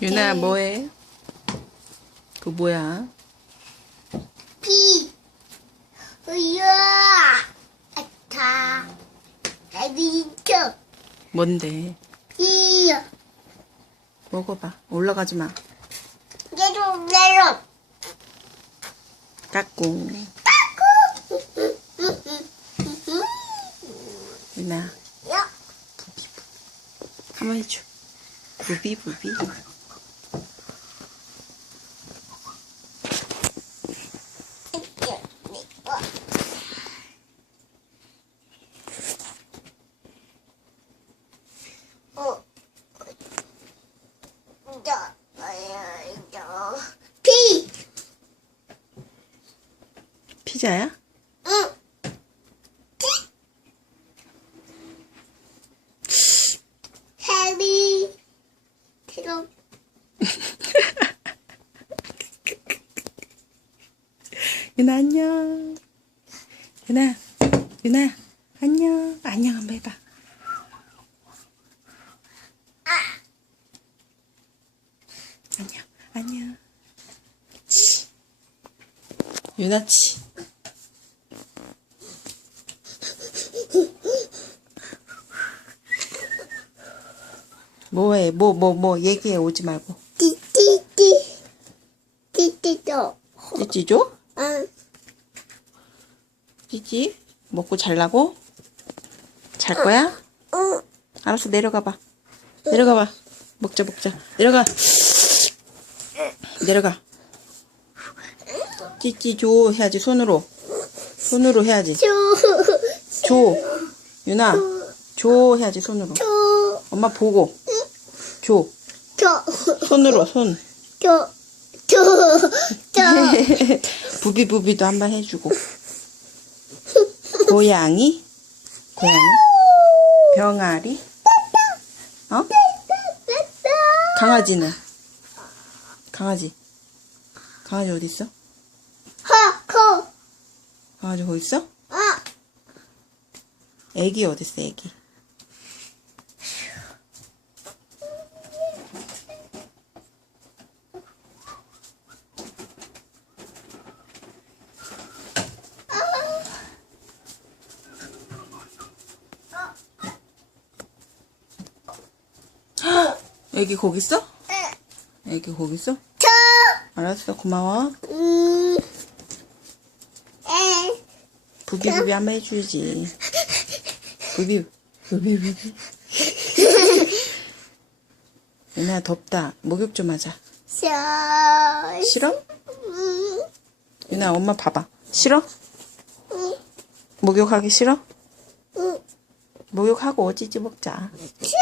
유나 뭐해? 그거 뭐야? 피, 우유, 아타, 에비죠, 뭔데? 피, 먹어봐. 올라가지 마. 메롱, 메롱. 까꿍. 유나 야, 한번 해줘. 부비 부비. 이거, 이거. 어, 이거, 이거. 피, 피자야? 응. 해리, 트럼. 유나 안녕. 유나 유나 안녕. 안녕 한번 해봐. 안녕 안녕. 치. 유나 치. 뭐해? 뭐 뭐 뭐 얘기해 오지 말고. 띠띠띠 띠띠도 찌찌 줘? 응 찌찌 먹고 잘라고? 잘 거야? 응 알았어 내려가 봐. 내려가 봐. 먹자 먹자. 내려가. 내려가. 찌찌 줘 해야지 손으로. 손으로 해야지. 쭈, 줘. 유나. 줘 해야지 손으로. 쭈, 엄마 보고. 줘. 저, 손으로 손. 저, 저, 저, 부비부비도 한번 해주고. 고양이. 고양이. 병아리. 어? 강아지는? 강아지. 강아지 어디 있어? 강아지 어디 있어? 아, 애기 어디 있어? 애기. 애기 거기 있어? 애기 거기 있어? 저, 알았어 고마워. 음, 에, 부비부비 한번 해줘야지. 부비, 부비부비. 유나 덥다. 목욕 좀 하자. 저, 싫어? 음, 유나 엄마 봐봐. 싫어? 음, 목욕하기 싫어? 음, 목욕하고 어찌지 먹자. 쭈,